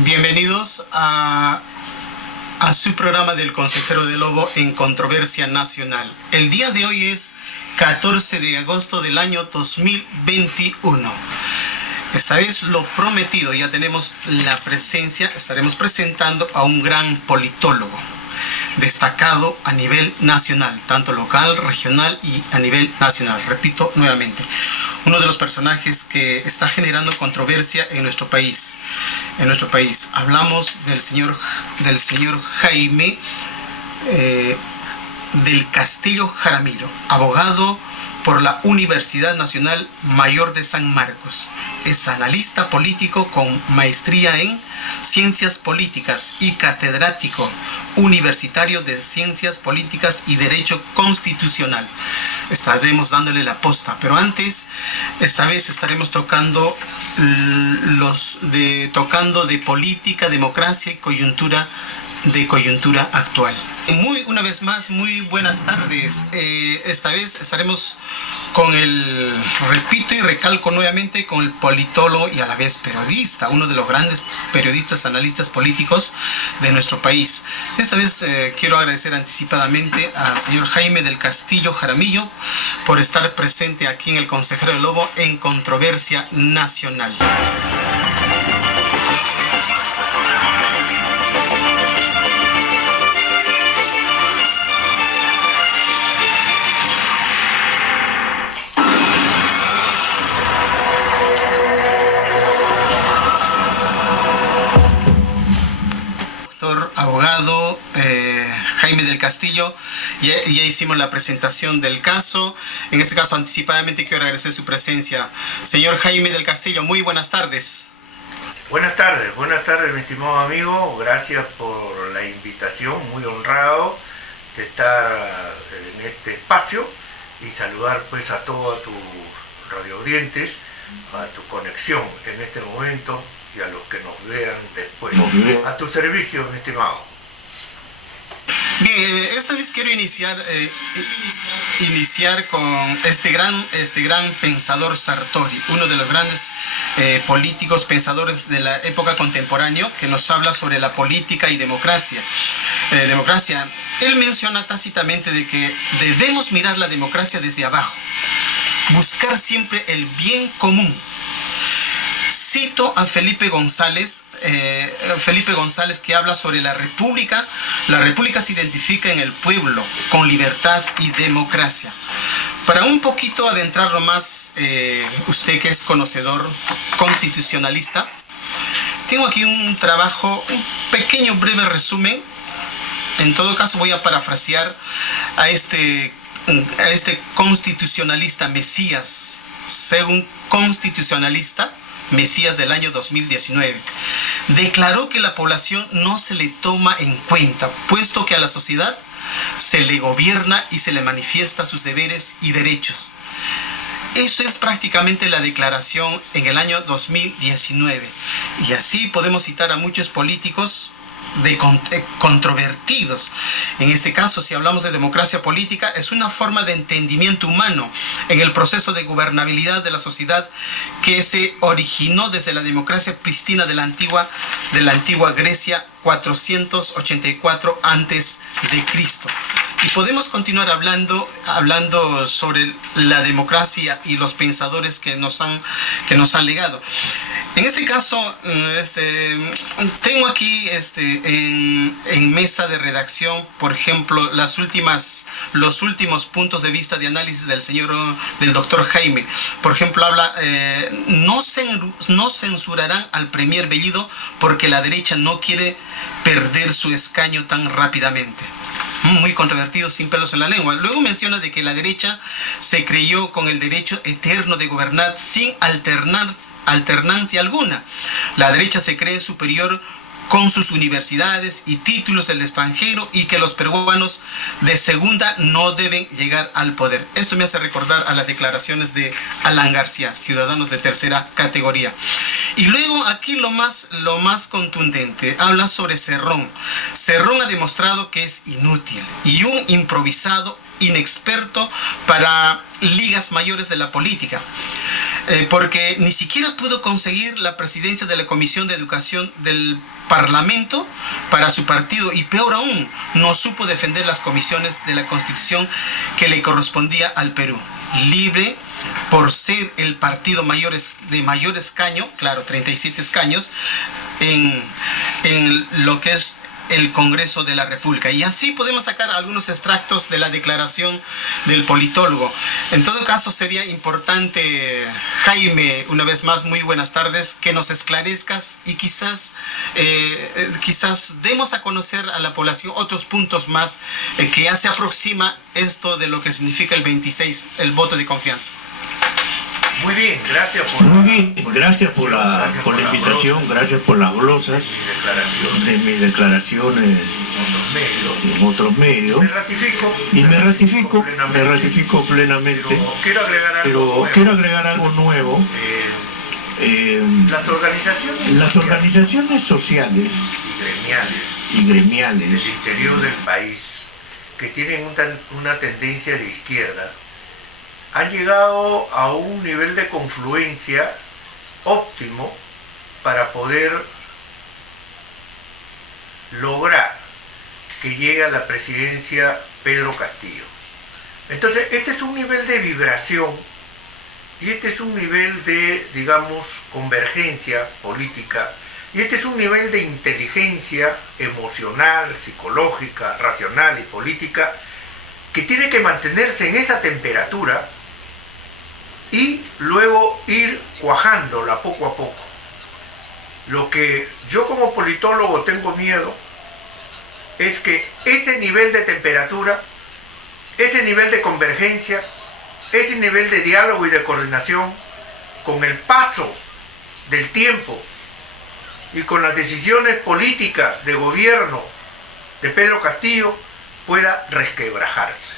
Bienvenidos a su programa del Consejero del Lobo en Controversia Nacional. El día de hoy es 14 de agosto del año 2021. Esta vez lo prometido, ya tenemos la presencia, estaremos presentando a un gran politólogo destacado a nivel nacional, tanto local, regional y a nivel nacional. Repito nuevamente, uno de los personajes que está generando controversia en nuestro país. Hablamos del señor Jaime del Castillo Jaramillo, abogado por la Universidad Nacional Mayor de San Marcos. Es analista político con maestría en Ciencias Políticas y catedrático universitario de Ciencias Políticas y Derecho Constitucional. Estaremos dándole la posta, pero antes, esta vez estaremos tocando de política, democracia y coyuntura actual. Una vez más, muy buenas tardes. Esta vez estaremos repito y recalco nuevamente, con el politólogo y a la vez periodista, uno de los grandes periodistas, analistas políticos de nuestro país. Esta vez quiero agradecer anticipadamente al señor Jaime del Castillo Jaramillo por estar presente aquí en el Consejero del Lobo en Controversia Nacional. Abogado Jaime del Castillo, ya hicimos la presentación del caso. En este caso, anticipadamente quiero agradecer su presencia. Señor Jaime del Castillo, muy buenas tardes. Buenas tardes, mi estimado amigo. Gracias por la invitación, muy honrado de estar en este espacio y saludar pues a todos tus radioaudientes, a tu conexión en este momento y a los que nos vean después. A tu servicio, mi estimado. Bien, esta vez quiero iniciar con este gran pensador Sartori, uno de los grandes políticos, pensadores de la época contemporánea, que nos habla sobre la política y democracia. Él menciona tácitamente de que debemos mirar la democracia desde abajo, buscar siempre el bien común. Cito a Felipe González, que habla sobre la República. La República se identifica en el pueblo, con libertad y democracia. Para un poquito adentrarlo más, usted que es conocedor constitucionalista, tengo aquí un pequeño breve resumen. En todo caso voy a parafrasear a este constitucionalista Mesías, según constitucionalista Mesías del año 2019, declaró que la población no se le toma en cuenta, puesto que a la sociedad se le gobierna y se le manifiesta sus deberes y derechos. Eso es prácticamente la declaración en el año 2019. Y así podemos citar a muchos políticos controvertidos. En este caso, si hablamos de democracia política, es una forma de entendimiento humano en el proceso de gobernabilidad de la sociedad que se originó desde la democracia prístina de la antigua Grecia, 484 antes de Cristo. Y podemos continuar hablando sobre la democracia y los pensadores que nos han legado. En este caso, tengo aquí en mesa de redacción, por ejemplo, los últimos puntos de vista de análisis del doctor Jaime. Por ejemplo, habla, no censurarán al premier Bellido porque la derecha no quiere perder su escaño tan rápidamente. Muy controvertido, sin pelos en la lengua. Luego menciona de que la derecha se creyó con el derecho eterno de gobernar sin alternancia alguna. La derecha se cree superior con sus universidades y títulos del extranjero y que los peruanos de segunda no deben llegar al poder. Esto me hace recordar a las declaraciones de Alan García, ciudadanos de tercera categoría. Y luego aquí lo más contundente, habla sobre Cerrón. Cerrón ha demostrado que es inútil y un improvisado inexperto para ligas mayores de la política, porque ni siquiera pudo conseguir la presidencia de la Comisión de Educación del Parlamento para su partido, y peor aún, no supo defender las comisiones de la Constitución que le correspondía al Perú. Libre, por ser el partido de mayor escaño, claro, 37 escaños, en lo que es el Congreso de la República. Y así podemos sacar algunos extractos de la declaración del politólogo. En todo caso, sería importante, Jaime, una vez más, muy buenas tardes, que nos esclarezcas y quizás demos a conocer a la población otros puntos más que ya se aproxima esto de lo que significa el 26, el voto de confianza. Muy bien, gracias por la invitación, gracias por las glosas de mis declaraciones en otros medios. Me ratifico plenamente. Pero quiero agregar algo nuevo. Las organizaciones sociales y gremiales del interior del país, que tienen una tendencia de izquierda, han llegado a un nivel de confluencia óptimo para poder lograr que llegue a la presidencia Pedro Castillo. Entonces, este es un nivel de vibración y este es un nivel de, digamos, convergencia política, y este es un nivel de inteligencia emocional, psicológica, racional y política que tiene que mantenerse en esa temperatura y luego ir cuajándola poco a poco. Lo que yo como politólogo tengo miedo es que ese nivel de temperatura, ese nivel de convergencia, ese nivel de diálogo y de coordinación, con el paso del tiempo y con las decisiones políticas de gobierno de Pedro Castillo, pueda resquebrajarse.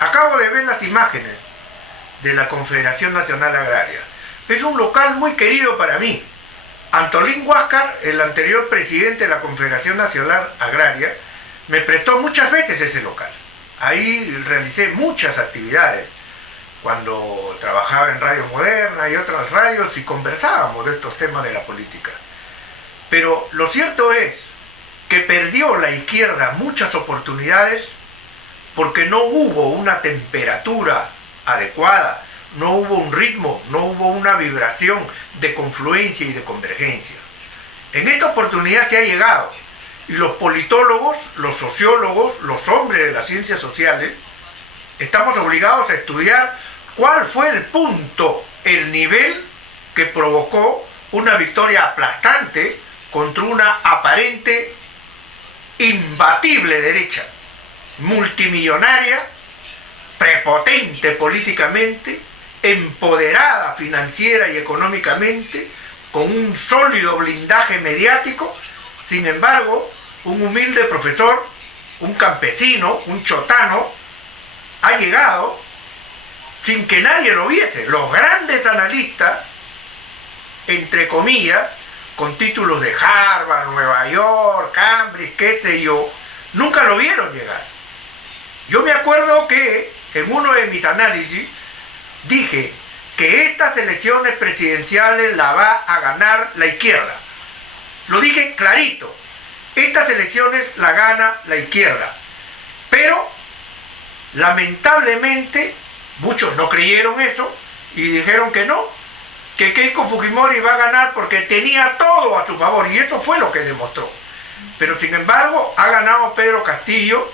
Acabo de ver las imágenes de la Confederación Nacional Agraria. Es un local muy querido para mí. Antolín Huáscar, el anterior presidente de la Confederación Nacional Agraria, me prestó muchas veces ese local. Ahí realicé muchas actividades cuando trabajaba en Radio Moderna y otras radios, y conversábamos de estos temas de la política. Pero lo cierto es que perdió la izquierda muchas oportunidades porque no hubo una temperatura adecuada, no hubo un ritmo, no hubo una vibración de confluencia y de convergencia. En esta oportunidad se ha llegado, y los politólogos, los sociólogos, los hombres de las ciencias sociales, estamos obligados a estudiar cuál fue el punto, el nivel que provocó una victoria aplastante contra una aparente imbatible derecha, multimillonaria, prepotente políticamente, empoderada financiera y económicamente, con un sólido blindaje mediático. Sin embargo, un humilde profesor, un campesino, un chotano, ha llegado sin que nadie lo viese. Los grandes analistas, entre comillas, con títulos de Harvard, Nueva York, Cambridge, qué sé yo, nunca lo vieron llegar. Yo me acuerdo que en uno de mis análisis dije que estas elecciones presidenciales la va a ganar la izquierda. Lo dije clarito, estas elecciones la gana la izquierda. Pero, lamentablemente, muchos no creyeron eso y dijeron que no, que Keiko Fujimori iba a ganar porque tenía todo a su favor, y eso fue lo que demostró. Pero sin embargo, ha ganado Pedro Castillo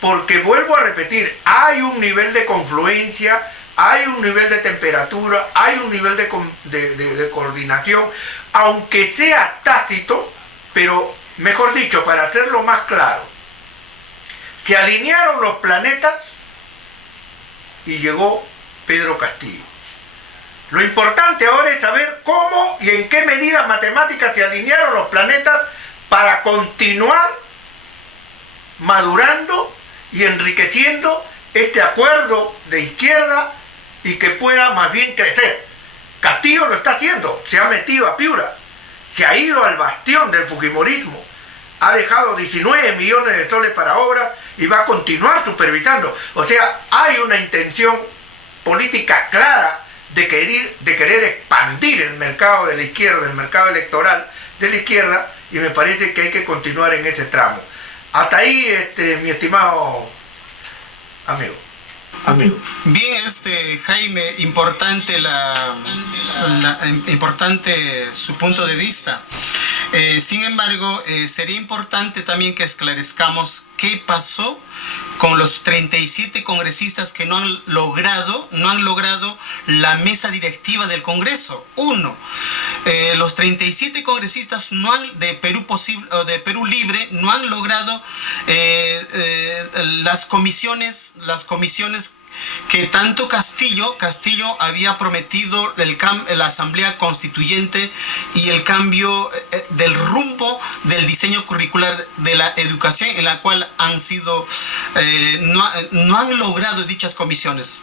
porque, vuelvo a repetir, hay un nivel de confluencia, hay un nivel de temperatura, hay un nivel de coordinación, aunque sea tácito, pero, mejor dicho, para hacerlo más claro, se alinearon los planetas y llegó Pedro Castillo. Lo importante ahora es saber cómo y en qué medida matemáticas se alinearon los planetas para continuar madurando y enriqueciendo este acuerdo de izquierda y que pueda más bien crecer. Castillo lo está haciendo, se ha metido a Piura, se ha ido al bastión del fujimorismo, ha dejado 19 millones de soles para obras y va a continuar supervisando. O sea, hay una intención política clara de querer expandir el mercado de la izquierda, el mercado electoral de la izquierda, y me parece que hay que continuar en ese tramo. Hasta ahí, mi estimado amigo. Bien, Jaime, importante importante su punto de vista. Sin embargo, sería importante también que esclarezcamos qué pasó con los 37 congresistas que no han logrado la mesa directiva del Congreso. Los 37 congresistas de Perú Libre no han logrado las comisiones que tanto Castillo había prometido, la Asamblea Constituyente y el cambio del rumbo del diseño curricular de la educación, en la cual no han logrado dichas comisiones,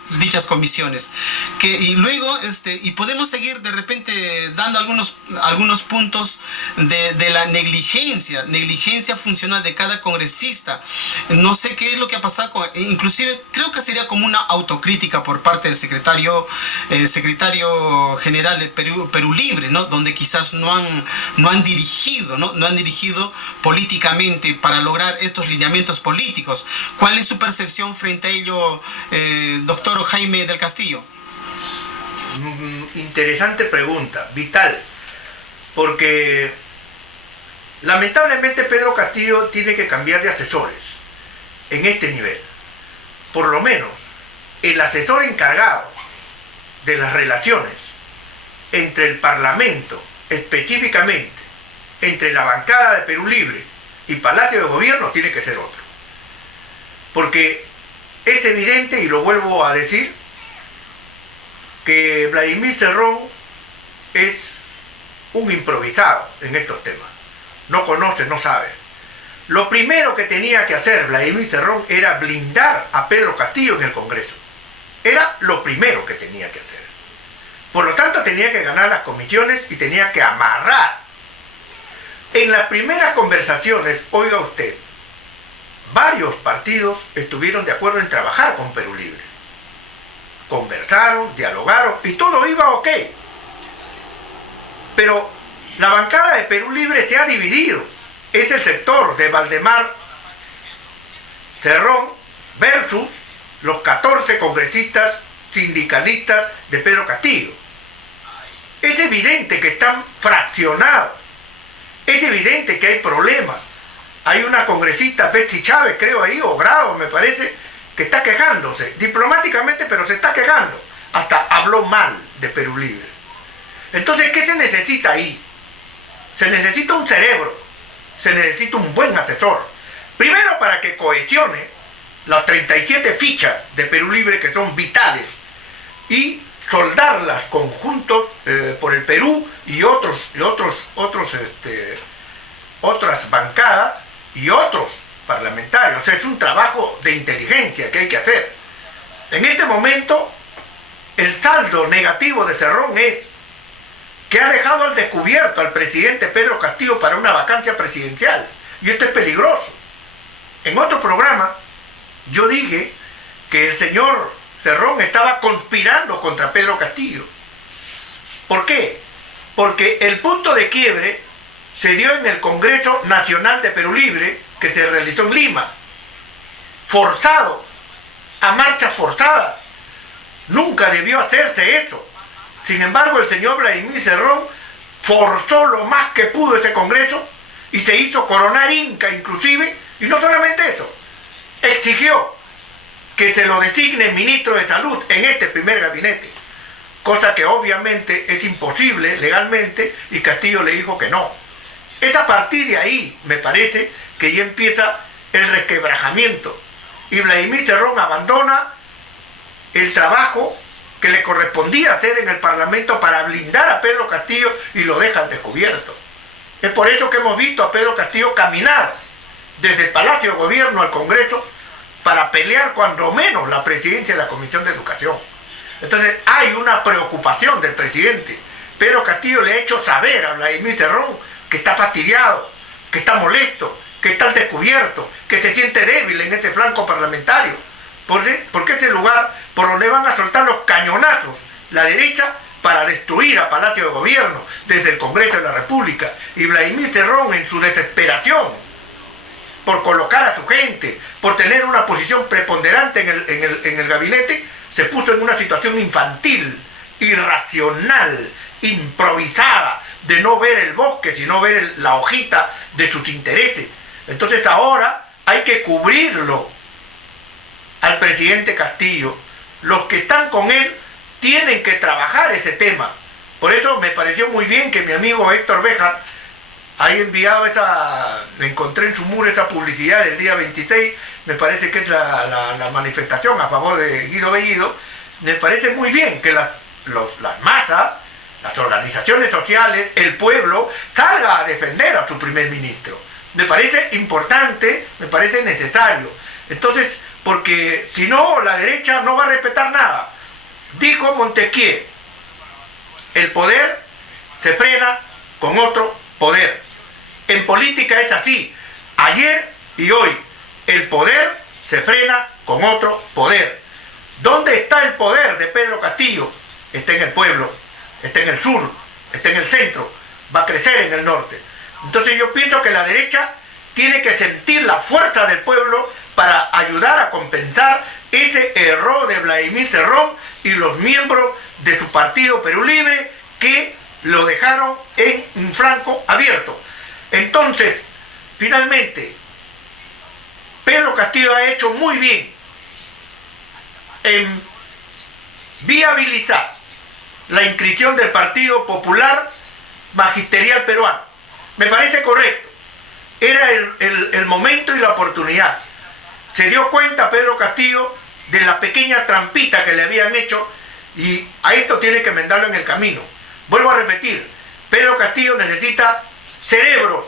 y luego y podemos seguir de repente dando algunos puntos de la negligencia funcional de cada congresista. No sé qué es lo que ha pasado, inclusive creo que sería como una autocrítica por parte del secretario general de Perú Libre, ¿no? Donde quizás no han dirigido políticamente para lograr estos lineamientos políticos. ¿Cuál es su percepción frente a ello, doctor Jaime del Castillo? Interesante pregunta, vital, porque lamentablemente Pedro Castillo tiene que cambiar de asesores en este nivel. Por lo menos el asesor encargado de las relaciones entre el Parlamento, específicamente entre la bancada de Perú Libre y Palacio de Gobierno, tiene que ser otro. Porque es evidente, y lo vuelvo a decir, que Vladimir Cerrón es un improvisado en estos temas. No conoce, no sabe. Lo primero que tenía que hacer Vladimir Cerrón era blindar a Pedro Castillo en el Congreso. Era lo primero que tenía que hacer. Por lo tanto, tenía que ganar las comisiones y tenía que amarrar. En las primeras conversaciones, oiga usted, varios partidos estuvieron de acuerdo en trabajar con Perú Libre. Conversaron, dialogaron y todo iba ok. Pero la bancada de Perú Libre se ha dividido. Es el sector de Valdemar Cerrón versus los 14 congresistas sindicalistas de Pedro Castillo. Es evidente que están fraccionados. Es evidente que hay problemas. Hay una congresista, Betsy Chávez, creo ahí, o Grado, me parece, que está quejándose, diplomáticamente, pero se está quejando. Hasta habló mal de Perú Libre. Entonces, ¿qué se necesita ahí? Se necesita un cerebro, se necesita un buen asesor. Primero, para que cohesione las 37 fichas de Perú Libre que son vitales y soldarlas conjuntos por el Perú y otras bancadas y otros parlamentarios. O sea, es un trabajo de inteligencia que hay que hacer. En este momento, el saldo negativo de Cerrón es que ha dejado al descubierto al presidente Pedro Castillo para una vacancia presidencial. Y esto es peligroso. En otro programa, yo dije que el señor Cerrón estaba conspirando contra Pedro Castillo. ¿Por qué? Porque el punto de quiebre se dio en el Congreso Nacional de Perú Libre, que se realizó en Lima. Forzado, a marchas forzadas. Nunca debió hacerse eso. Sin embargo, el señor Vladimir Cerrón forzó lo más que pudo ese Congreso y se hizo coronar Inca inclusive, y no solamente eso, exigió que se lo designe ministro de Salud en este primer gabinete, cosa que obviamente es imposible legalmente, y Castillo le dijo que no. Es a partir de ahí, me parece, que ya empieza el resquebrajamiento, y Vladimir Cerrón abandona el trabajo que le correspondía hacer en el Parlamento para blindar a Pedro Castillo y lo deja al descubierto. Es por eso que hemos visto a Pedro Castillo caminar desde el Palacio de Gobierno al Congreso para pelear cuando menos la presidencia de la Comisión de Educación. Entonces hay una preocupación del presidente. Pedro Castillo le ha hecho saber a Vladimir Cerrón que está fastidiado, que está molesto, que está al descubierto, que se siente débil en este flanco parlamentario. Porque es el lugar por donde van a soltar los cañonazos la derecha para destruir a Palacio de Gobierno desde el Congreso de la República. Y Vladimir Cerrón, en su desesperación por colocar a su gente, por tener una posición preponderante en el gabinete, se puso en una situación infantil, irracional, improvisada, de no ver el bosque, sino ver la hojita de sus intereses. Entonces ahora hay que cubrirlo al presidente Castillo. Los que están con él tienen que trabajar ese tema. Por eso me pareció muy bien que mi amigo Héctor Béjar haya enviado me encontré en su muro esa publicidad del día 26, me parece que es la manifestación a favor de Guido Bellido. Me parece muy bien que las masas, las organizaciones sociales, el pueblo, salga a defender a su primer ministro. Me parece importante, me parece necesario. Entonces, porque si no, la derecha no va a respetar nada. Dijo Montesquieu, el poder se frena con otro poder. En política es así. Ayer y hoy, el poder se frena con otro poder. ¿Dónde está el poder de Pedro Castillo? Está en el pueblo, está en el sur, está en el centro, va a crecer en el norte. Entonces yo pienso que la derecha tiene que sentir la fuerza del pueblo para ayudar a compensar ese error de Vladimir Cerrón y los miembros de su partido Perú Libre, que lo dejaron en un flanco abierto. Entonces, finalmente, Pedro Castillo ha hecho muy bien en viabilizar la inscripción del Partido Popular Magisterial Peruano. Me parece correcto. Era el momento y la oportunidad. Se dio cuenta Pedro Castillo de la pequeña trampita que le habían hecho, y a esto tiene que enmendarlo en el camino. Vuelvo a repetir, Pedro Castillo necesita cerebros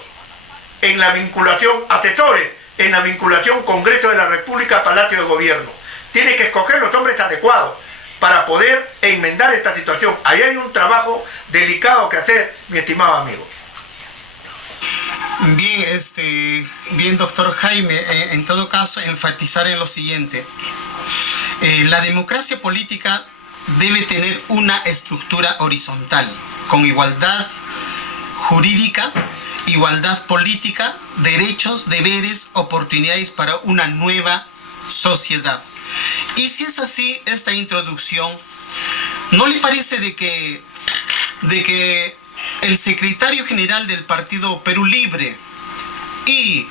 en la vinculación, asesores en la vinculación Congreso de la República, Palacio de Gobierno. Tiene que escoger los hombres adecuados para poder enmendar esta situación. Ahí hay un trabajo delicado que hacer, mi estimado amigo. Bien, doctor Jaime, en todo caso, enfatizar en lo siguiente. La democracia política debe tener una estructura horizontal, con igualdad jurídica, igualdad política, derechos, deberes, oportunidades para una nueva sociedad. Y si es así, esta introducción, ¿no le parece de que el secretario general del Partido Perú Libre y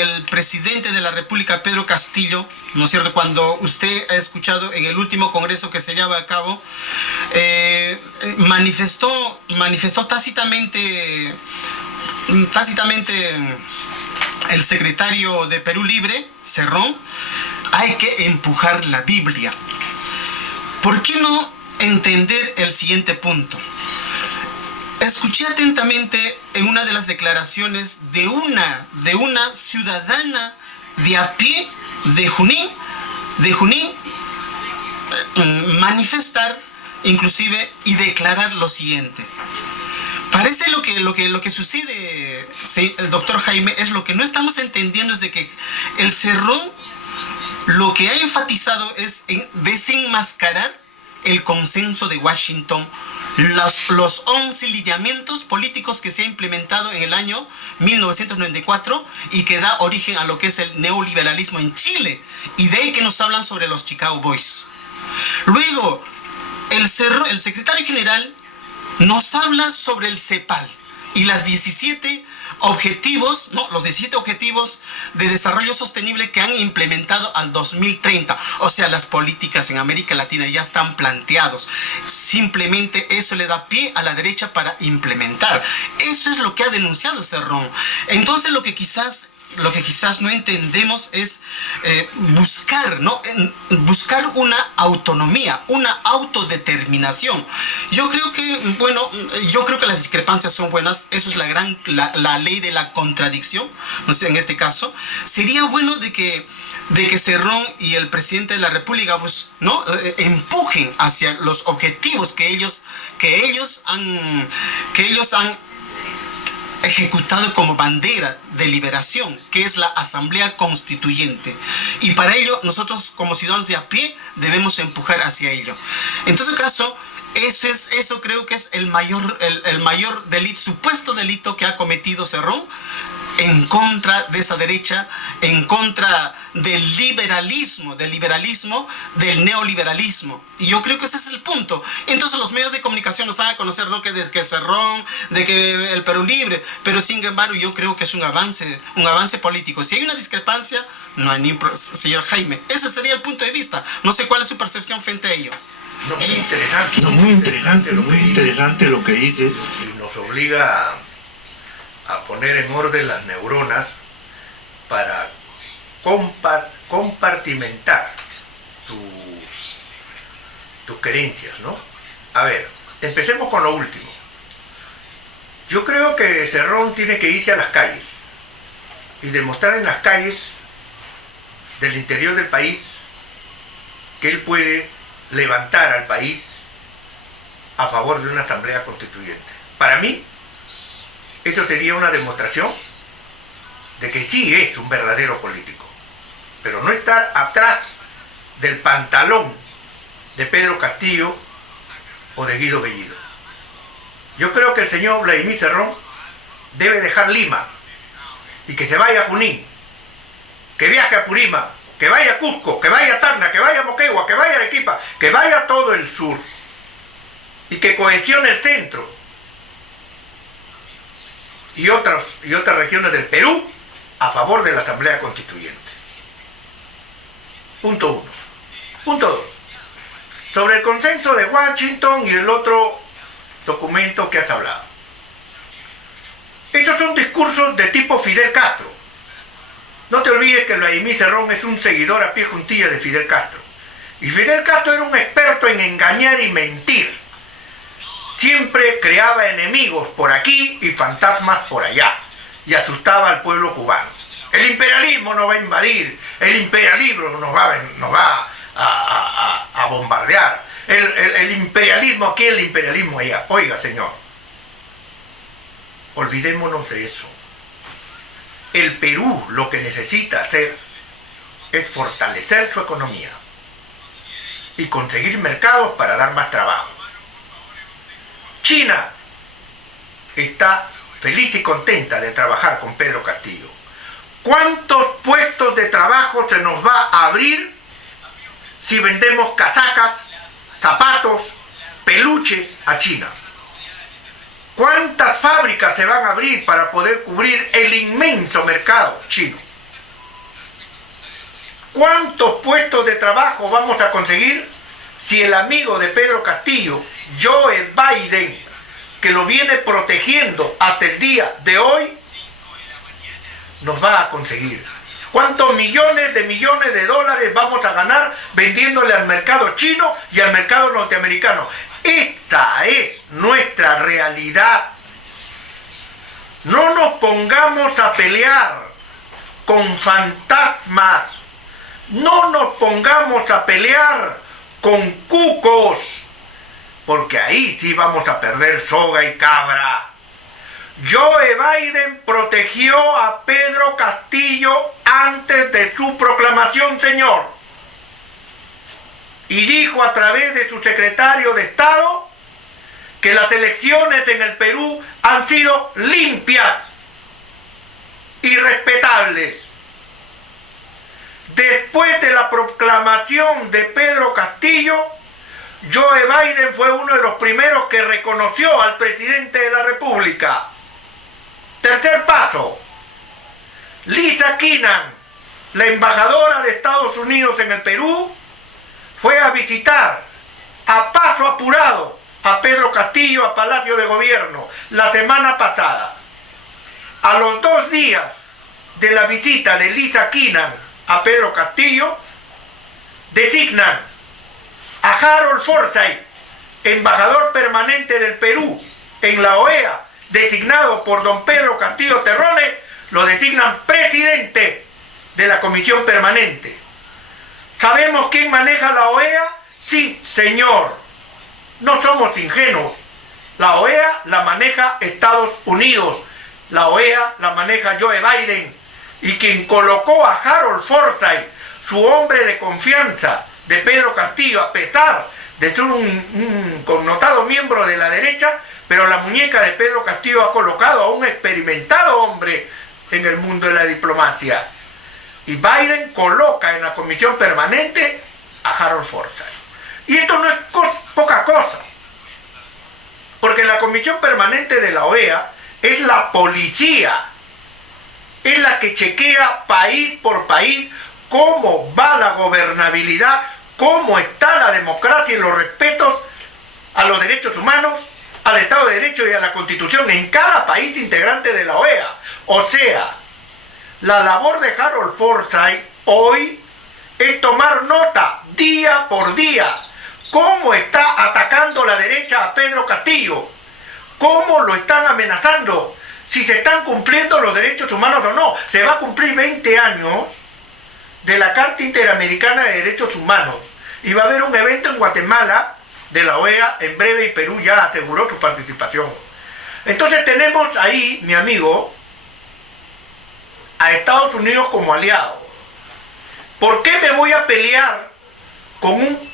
el presidente de la República, Pedro Castillo, ¿no es cierto?, cuando usted ha escuchado en el último congreso que se lleva a cabo, manifestó tácitamente el secretario de Perú Libre, Cerrón, hay que empujar la Biblia? ¿Por qué no entender el siguiente punto? Escuché atentamente en una de las declaraciones de una ciudadana de a pie de Junín, manifestar inclusive y declarar lo siguiente. Parece lo que sucede, sí, el doctor Jaime, es lo que no estamos entendiendo, es de que el Cerrón lo que ha enfatizado es en desenmascarar el consenso de Washington, los 11 lineamientos políticos que se ha implementado en el año 1994 y que da origen a lo que es el neoliberalismo en Chile, y de ahí que nos hablan sobre los Chicago Boys. Luego, el secretario general nos habla sobre el CEPAL y los 17 objetivos de desarrollo sostenible que han implementado al 2030. O sea, las políticas en América Latina ya están planteados. Simplemente eso le da pie a la derecha para implementar. Eso es lo que ha denunciado Cerrón. Entonces, lo que quizás no entendemos es buscar una autonomía, una autodeterminación. Yo creo que las discrepancias son buenas. Eso es la ley de la contradicción, no sé, en este caso. Sería bueno de que Cerrón y el presidente de la República empujen hacia los objetivos que ellos han ejecutado como bandera de liberación, que es la Asamblea Constituyente. Y para ello, nosotros como ciudadanos de a pie debemos empujar hacia ello. En todo caso, eso creo que es el mayor delito, supuesto delito que ha cometido Cerrón en contra de esa derecha, en contra del liberalismo, del neoliberalismo. Y yo creo que ese es el punto. Entonces los medios de comunicación nos dan a conocer, ¿no?, que Cerrón, de que el Perú libre, pero sin embargo yo creo que es un avance político. Si hay una discrepancia, no hay ni señor Jaime. Ese sería el punto de vista. No sé cuál es su percepción frente a ello. No, muy interesante lo que dices. Y nos obliga a poner en orden las neuronas para compartimentar tus creencias, ¿no? A ver, empecemos con lo último. Yo creo que Cerrón tiene que irse a las calles y demostrar en las calles del interior del país que él puede levantar al país a favor de una asamblea constituyente. Para mí, eso sería una demostración de que sí es un verdadero político, pero no estar atrás del pantalón de Pedro Castillo o de Guido Bellido. Yo creo que el señor Vladimir Cerrón debe dejar Lima y que se vaya a Junín, que viaje a Purímac, que vaya a Cusco, que vaya a Tacna, que vaya a Moquegua, que vaya a Arequipa, que vaya a todo el sur y que cohesione el centro y otras regiones del Perú a favor de la Asamblea Constituyente. Punto 1. Punto 2. Sobre el consenso de Washington y el otro documento que has hablado. Estos son discursos de tipo Fidel Castro. No te olvides que Vladimir Cerrón es un seguidor a pie juntilla de Fidel Castro. Y Fidel Castro era un experto en engañar y mentir. Siempre creaba enemigos por aquí y fantasmas por allá. Y asustaba al pueblo cubano. El imperialismo nos va a invadir. El imperialismo nos va a bombardear. El imperialismo aquí, el imperialismo allá. Oiga, señor. Olvidémonos de eso. El Perú lo que necesita hacer es fortalecer su economía y conseguir mercados para dar más trabajo. China está feliz y contenta de trabajar con Pedro Castillo. ¿Cuántos puestos de trabajo se nos va a abrir si vendemos casacas, zapatos, peluches a China? ¿Cuántas fábricas se van a abrir para poder cubrir el inmenso mercado chino? ¿Cuántos puestos de trabajo vamos a conseguir si el amigo de Pedro Castillo, Joe Biden, que lo viene protegiendo hasta el día de hoy, nos va a conseguir? ¿Cuántos millones de dólares vamos a ganar vendiéndole al mercado chino y al mercado norteamericano? Esa es nuestra realidad. No nos pongamos a pelear con fantasmas. No nos pongamos a pelear con cucos, porque ahí sí vamos a perder soga y cabra. Joe Biden protegió a Pedro Castillo antes de su proclamación, señor. Y dijo a través de su secretario de Estado que las elecciones en el Perú han sido limpias y respetables. Después de la proclamación de Pedro Castillo, Joe Biden fue uno de los primeros que reconoció al presidente de la República. Tercer paso, Lisa Kinnan, la embajadora de Estados Unidos en el Perú, fue a visitar a paso apurado a Pedro Castillo a Palacio de Gobierno la semana pasada. A los 2 días de la visita de Lisa Kinnan a Pedro Castillo, designan a Harold Forsyth, embajador permanente del Perú en la OEA, designado por don Pedro Castillo Terrones, lo designan presidente de la comisión permanente. ¿Sabemos quién maneja la OEA? Sí, señor. No somos ingenuos. La OEA la maneja Estados Unidos la OEA la maneja Joe Biden, y quien colocó a Harold Forsyth, su hombre de confianza de Pedro Castillo, a pesar de ser un connotado miembro de la derecha, pero la muñeca de Pedro Castillo ha colocado a un experimentado hombre en el mundo de la diplomacia. Y Biden coloca en la comisión permanente a Harold Forsyth. Y esto no es poca cosa, porque la comisión permanente de la OEA es la policía, es la que chequea país por país cómo va la gobernabilidad, cómo está la democracia y los respetos a los derechos humanos, al Estado de Derecho y a la Constitución en cada país integrante de la OEA. O sea, la labor de Harold Forsyth hoy es tomar nota día por día cómo está atacando la derecha a Pedro Castillo, cómo lo están amenazando, si se están cumpliendo los derechos humanos o no. Se va a cumplir 20 años de la Carta Interamericana de Derechos Humanos y va a haber un evento en Guatemala de la OEA en breve, y Perú ya aseguró su participación. Entonces tenemos ahí, mi amigo, a Estados Unidos como aliado. ¿Por qué me voy a pelear con un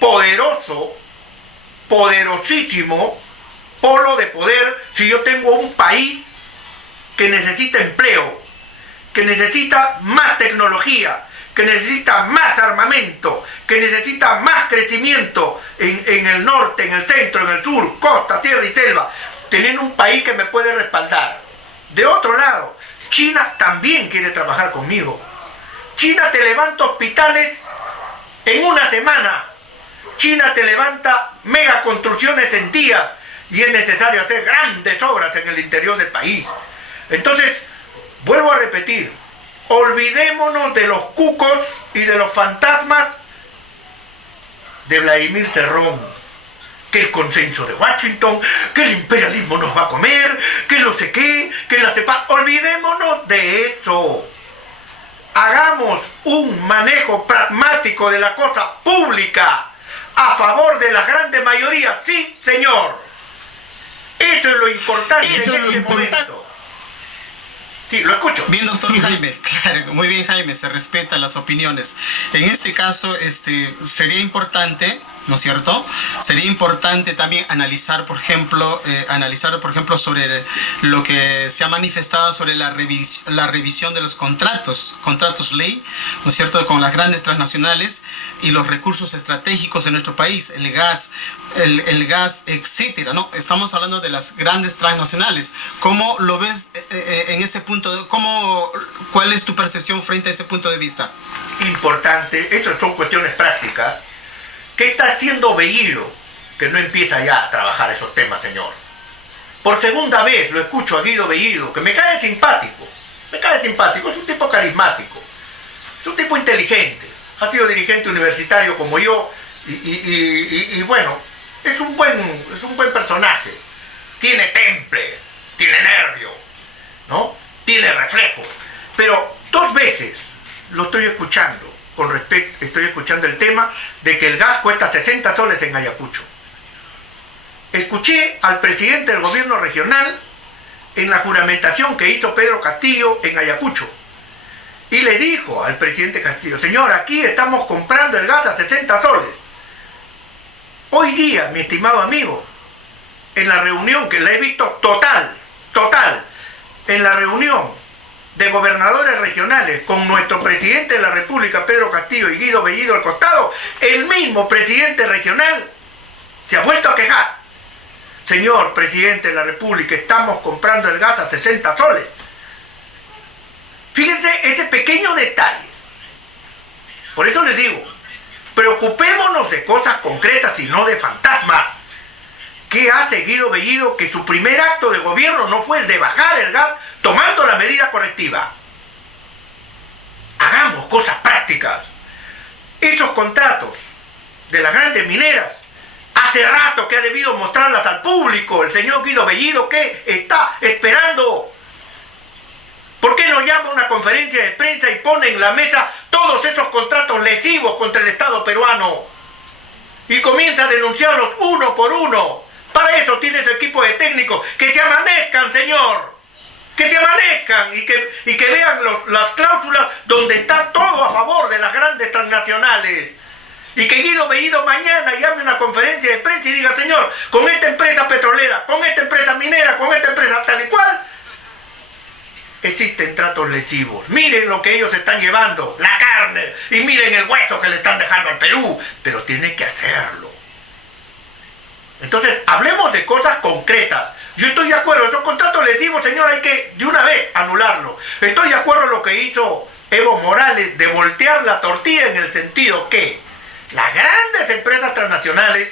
poderosísimo polo de poder si yo tengo un país que necesita empleo, que necesita más tecnología, que necesita más armamento, que necesita más crecimiento en el norte, en el centro, en el sur, costa, tierra y selva, teniendo un país que me puede respaldar? De otro lado, China también quiere trabajar conmigo. China te levanta hospitales en una semana. China te levanta megaconstrucciones en días, y es necesario hacer grandes obras en el interior del país. Entonces, vuelvo a repetir, olvidémonos de los cucos y de los fantasmas de Vladimir Cerrón, que el consenso de Washington, que el imperialismo nos va a comer, que no sé qué, que la CEPAL. Olvidémonos de eso. Hagamos un manejo pragmático de la cosa pública a favor de la grande mayoría. Sí, señor. Eso es lo importante en este momento. Sí, lo escucho. Bien, doctor Jaime, claro, muy bien, Jaime, se respetan las opiniones. En este caso, sería importante, ¿no es cierto? Sería importante también analizar, por ejemplo, sobre lo que se ha manifestado sobre la revisión de los contratos ley, ¿no es cierto?, con las grandes transnacionales y los recursos estratégicos de nuestro país, el gas, etcétera, ¿no? Estamos hablando de las grandes transnacionales. ¿Cómo lo ves en ese punto? ¿Cuál es tu percepción frente a ese punto de vista? Importante, estas son cuestiones prácticas. ¿Qué está haciendo Bellido, que no empieza ya a trabajar esos temas, señor? Por segunda vez lo escucho a Guido Bellido, que me cae simpático, es un tipo carismático, es un tipo inteligente, ha sido dirigente universitario como yo, y bueno, es un buen personaje, tiene temple, tiene nervio, ¿no? Tiene reflejo, pero 2 veces lo estoy escuchando. Estoy escuchando el tema de que el gas cuesta 60 soles en Ayacucho. Escuché al presidente del gobierno regional en la juramentación que hizo Pedro Castillo en Ayacucho, y le dijo al presidente Castillo: señor, aquí estamos comprando el gas a 60 soles. Hoy día, mi estimado amigo, en la reunión que la he visto total, en la reunión de gobernadores regionales con nuestro presidente de la República, Pedro Castillo, y Guido Bellido al costado, el mismo presidente regional se ha vuelto a quejar. Señor presidente de la República, estamos comprando el gas a 60 soles. Fíjense ese pequeño detalle. Por eso les digo, preocupémonos de cosas concretas y no de fantasmas. ¿Qué hace Guido Bellido, que su primer acto de gobierno no fue el de bajar el gas tomando la medida correctiva? Hagamos cosas prácticas. Esos contratos de las grandes mineras, hace rato que ha debido mostrarlas al público el señor Guido Bellido. ¿Qué está esperando? ¿Por qué no llama a una conferencia de prensa y pone en la mesa todos esos contratos lesivos contra el Estado peruano y comienza a denunciarlos uno por uno? Para eso tiene su equipo de técnicos, que se amanezcan, señor. Que se amanezcan y que vean las cláusulas donde está todo a favor de las grandes transnacionales. Y que Guido Bellido mañana llame una conferencia de prensa y diga, señor, con esta empresa petrolera, con esta empresa minera, con esta empresa tal y cual, existen tratos lesivos. Miren lo que ellos están llevando, la carne, y miren el hueso que le están dejando al Perú. Pero tiene que hacerlo. Entonces, hablemos de cosas concretas. Yo estoy de acuerdo, esos contratos lesivos, señor, hay que de una vez anularlo. Estoy de acuerdo en lo que hizo Evo Morales de voltear la tortilla en el sentido que las grandes empresas transnacionales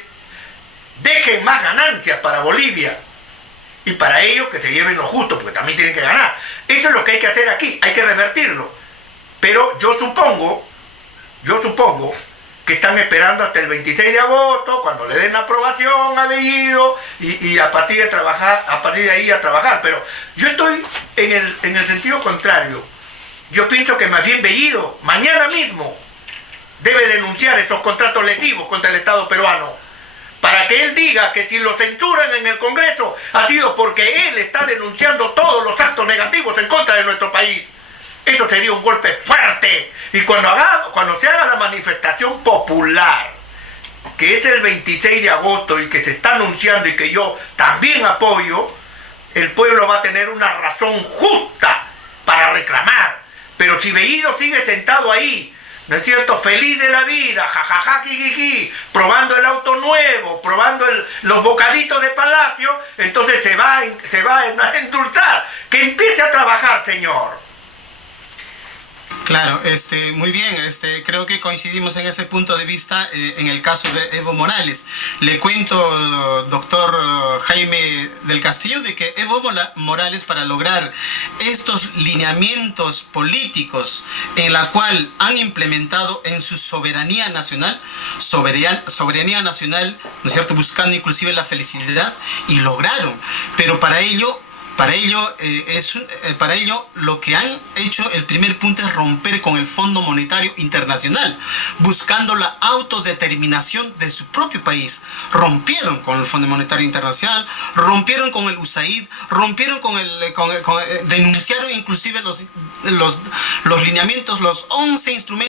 dejen más ganancias para Bolivia y para ellos que se lleven lo justo, porque también tienen que ganar. Eso es lo que hay que hacer aquí, hay que revertirlo. Pero yo supongo que están esperando hasta el 26 de agosto, cuando le den la aprobación a Bellido, y a partir de ahí a trabajar. Pero yo estoy en el sentido contrario. Yo pienso que más bien Bellido, mañana mismo, debe denunciar esos contratos lesivos contra el Estado peruano, para que él diga que si lo censuran en el Congreso ha sido porque él está denunciando todos los actos negativos en contra de nuestro país. Eso sería un golpe fuerte. Y cuando se haga la manifestación popular, que es el 26 de agosto y que se está anunciando y que yo también apoyo, el pueblo va a tener una razón justa para reclamar. Pero si Bellido sigue sentado ahí, ¿no es cierto?, feliz de la vida, jajaja, jijiji, probando el auto nuevo, probando los bocaditos de Palacio, entonces se va a endulzar. Que empiece a trabajar, señor. Claro, muy bien, creo que coincidimos en ese punto de vista en el caso de Evo Morales. Le cuento, doctor Jaime del Castillo, de que Evo Morales, para lograr estos lineamientos políticos en la cual han implementado en su soberanía nacional, ¿no es cierto?, buscando inclusive la felicidad, y lograron, pero para ello lo que han hecho, el primer punto es romper con el Fondo Monetario Internacional, buscando la autodeterminación de su propio país. Rompieron con el Fondo Monetario Internacional, rompieron con el USAID, rompieron denunciaron inclusive los lineamientos, los 11 instrumentos